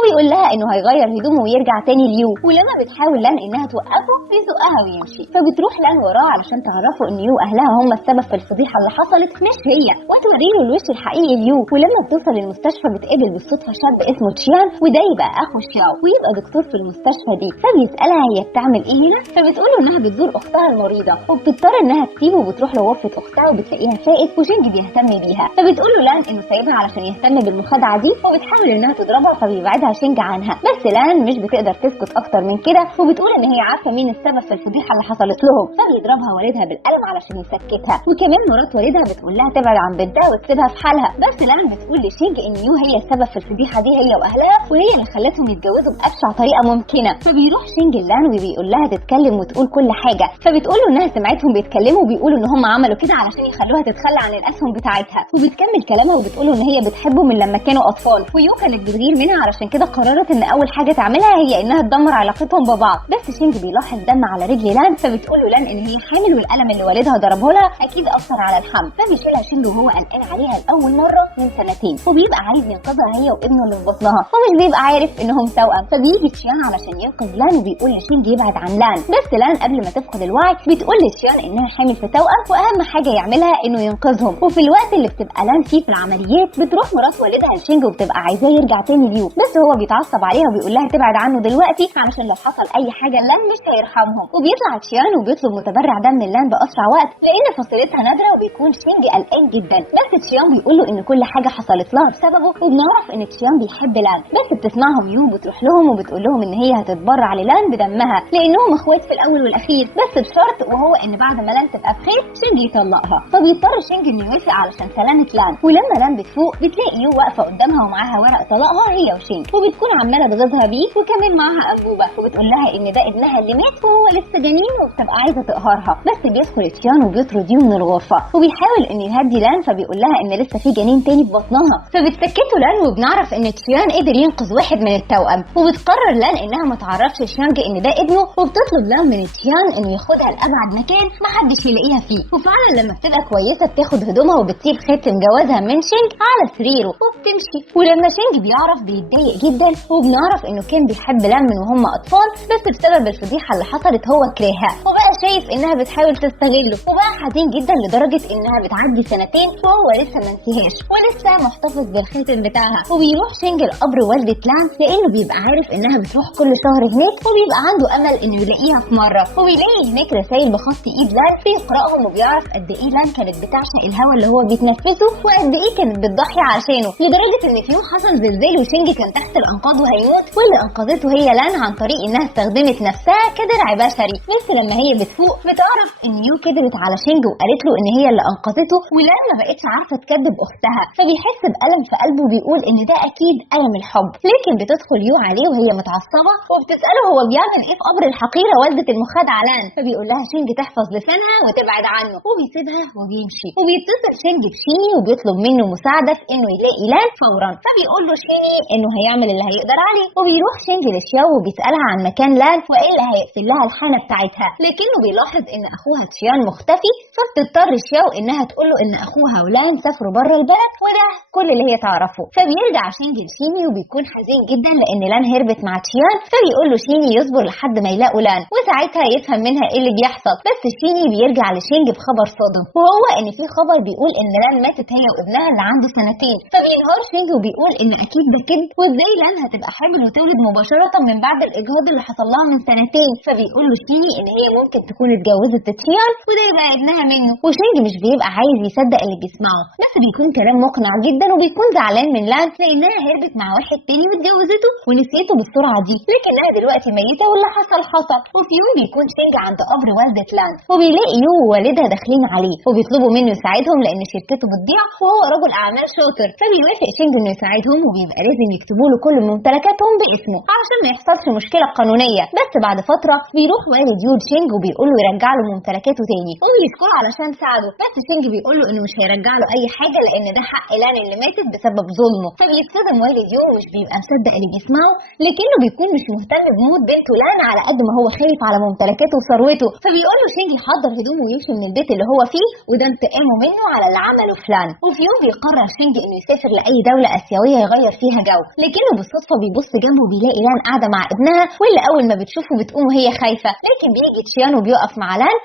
وبيقول لها انه هيغير هدومه ويرجع تاني ليو، ولما بتحاول لان انها توقفه بيزقها ويمشي، فبتروح لان وراه علشان تعرفه ان يو اهلها هم السبب في الفضيحه اللي حصلت مش هي، وتوريله الوش الحقيقي ليو. ولما بتوصل المستشفى بتقابل بالصدفه شاب اسمه تشيان، وده يبقى اخو شياو ويبقى دكتور في المستشفى دي، فبيسالها هي بتعمل ايه هنا، فبتقوله انها بتزور اختها المريضه، وبتضطر انها تسيبه وبتروح لغرفه اختها وبتلاقيها فائت وشينج بيهتم بيها، فبتقوله لان انه سايبها علشان يهتم بالمخادعه دي، وبتحاول انها تضربها فبيبعدها شينج عنها، بس لان مش بتقدر تسكت اكتر من كده، وبتقول ان هي عارفه مين السبب في الفضيحه اللي حصلت لهم، فبيضربها والدها بالقلم علشان يسكتها، وكمان مرات والدها بتقول لها تبعد عن بنتها وتسيبها في حالها، بس لان بتقول لشينج ان يو هي السبب في الفضيحه دي هي واهلها، وهي اللي خلتهم يتجوزوا بابشع طريقه ممكنه، فبيروح شينج لان وبيقول لها تتكلم وتقول كل حاجه، فبتقول له انها سمعتهم بيتكلموا وبيقولوا ان هم عملوا كده علشان يخلوها تتخلى عن الاسهم بتاعتها، وبتكمل كلامها وبتقول له ان هي بتحبه من لما كانوا اطفال، ويو كانت بتغير منها علشان كده قررت ان اول حاجه تعملها هي انها تدمر علاقتهم ببعض، بس شينج بيلاحظ دم على رجل لان، فبتقول له لان ان هي حامل والقلم اللي والدها ضربه لها اكيد اثر على الحمل، فبيشيلها شينج وهو قلقان عليها لاول مره من سنتين، وبيبقى عايز ينقذها هي وابنه اللي في بطنها، ومش بيبقى عارف انهم توأم، فبيجي تشيان علشان ينقذ لان وبيقول لشينج يبعد عن لان، بس لان قبل ما تفقد الوعي بتقول لتشيان انها حامل في توأم، واهم حاجه يعملها انه ينقذهم، وفي الوقت اللي بتبقى لان فيه في العمليات بتروح مرات والدها لشينج وبتبقى عايزاه يرجع تاني ليو، بس هو بيتعصب عليها وبيقول لها تبعد عنه دلوقتي علشان لو حصل اي حاجه لان مش هيرحمهم، وبيطلع تشيان وبيطلب متبرع دم لان باسرع وقت لان فصيلتها نادره، وبيكون شينج قلقان جدا، بس تشيان بيقول له ان كل حاجه حصلت لها بسببه، وبنعرف ان تشيان بيحب لان، بس بتسمعهم يو بتروح لهم وبتقول لهم ان هي هتتبرع للان بدمها لانهم اخوات في الاول والاخير، بس بشرط وهو ان بعد ما لان تبقى بخير شينج يطلقها، فبيضطر شينج انه يوافق علشان سلامه لان، ولما لان بتفوق بتلاقي يو واقفه قدامها ومعاها ورق طلاقها هي وشينج، وبتكون عماله تغيظها بيه، وكمان معاها انبوبه، وبتقول لها ان ده ابنها اللي مات وهو لسه جنين وبتبقى عايزه تقهرها، بس بيدخل تشيان وبيطرد يو من الغرفه، وبيحاول ان يهدي لان، فبيقول لها ان لسه في جنين تاني في بطنها، فبتسكته لان، وبنعرف ان تشيان قدر ينقذ واحد من التوأم، وبتقرر لان انها ما تعرفش شيانج ان ده ابنه، وبتطلب لان من تشيان انه ياخدها لابعد مكان ما حدش يلاقيها فيه، وفعلا لما بتبقى كويسه بتاخد هدومها وبتسيب خاتم جوازها من شينج على سريره وبتمشي، ولما شينج بيعرف بيتضايق جدا، وبنعرف انه كان بيحب لان من وهم اطفال، بس بسبب الفضيحه اللي حصلت هو كرهها، وبقى شايف انها بتحاول تستغله، وبقى حزين جدا لدرجه انها بتعدي سنتين وهو لسه ما نسيهاش ولسه محتفظ بالخاتم بتاعها، وبيروح شينج لقبر والده لان لانه بيبقى عارف انها بتروح كل شهر هناك، وبيبقى عنده امل انه يلاقيها في مره، وبيلاقي هناك رسائل بخط ايد لان بيقراهم، وبيعرف قد ايه لان كانت بتعشق الهواء اللي هو بيتنفسه، وقد ايه كانت بتضحي عشانه، لدرجه ان في يوم حصل زلزال وشينج كان تحت الانقاض وهيموت، واللي انقذته هي لان عن طريق انها استخدمت نفسها كدرع بشري، بس لما هي بتفوق بتعرف ان يو كدبت على شينج وقالت له ان هي اللي انقذته، ولان ما بقتش عارفه تكذب اختها، فبيحس بألم في قلبه وبيقول ان ده اكيد ألم الحب، لكن بتدخل يو عليه وهي متعصبه وبتساله هو بيعمل ايه في قبر الحقيره والده المخادعه لان، فبيقول لها شينج تحفظ لسانها وتبعد عنه، وبيسيبها وبيمشي، وبيتصل شينج بشيني وبيطلب منه مساعده في انه يلاقي لان فورا، فبيقول له شيني انه هيعمل اللي هيقدر عليه، وبيروح شينج لشياو وبيسالها عن مكان لان والا هيقفل لها الحانه بتاعتها، لكنه بيلاحظ ان اخوها تشيان مختفي، فبتضطر شياو انها تقول له ان اخوها ولان سافروا بره البلد، وده كل اللي هي تعرفه، فبيرجع شينج لشيني وبيكون حزين جدا لان لان هربت مع تشيان، فبيقول له شيني يصبر لحد ما يلاقوا لان وساعتها يفهم منها ايه اللي بيحصل، بس شيني بيرجع لشينج بخبر صادم، وهو ان في خبر بيقول ان لان ماتت هي وابنها اللي عنده سنتين، فبينهار شينج وبيقول ان اكيد ده كذب، وازاي لان هتبقى حامل وتولد مباشره من بعد الاجهاض اللي حصل لها من سنتين، فبيقول له شيني ان هي ممكن تكون اتجوزت تشيان وده يبقى ابنها منه، وشينج مش بيبقى عايز يصدق اللي بيسمعه، بس بيكون كلام مقنع جدا، وبيكون زعلان من لان لانها هربت مع واحد تاني واتجوزته ونسيته بالسرعه دي، لكنها دلوقتي ميته واللي حصل حصل. وفي يوم بيكون شينج عند قبر والده لان، وبيلاقي يو ووالدها داخلين عليه وبيطلبوا منه يساعدهم لان شركته بتضيع وهو رجل اعمال شاطر، فبيوافق شينج انه يساعدهم، وبيبقى لازم يكتبوا له كل ممتلكاتهم باسمه علشان ما يحصلش مشكلة قانونية. بس بعد فترة بيروح والد يو لشينج وبيقول له يرجع له ممتلكاته تاني وبيشكره علشان ساعده، بس شينج بيقول له انه مش هيرجع له اي حاجة لان ده حق لان اللي ماتت بسبب ظلمه. فبيتصدم والد يو ومش بيبقى مصدق اللي بيسمعه، لكنه بيكون مش مهتم بموت بنته لان على قد ما هو خايف على ممتلكاته وثروته. فبيقول له شينج يحضر هدومه ويمشي من البيت اللي هو فيه، وده انتقامه منه على اللي عمله فلان. وفي يوم بيقرر شينج انه يسافر لاي دولة اسيوية يغير فيها جو، لكنه بالصدفة بيبص جنبه بيلاقي لان قاعدة مع ابنها، واللي اول ما بتشوفه بتقوم وهي خايفة، لكن بيجي تشيان وبيقف مع لان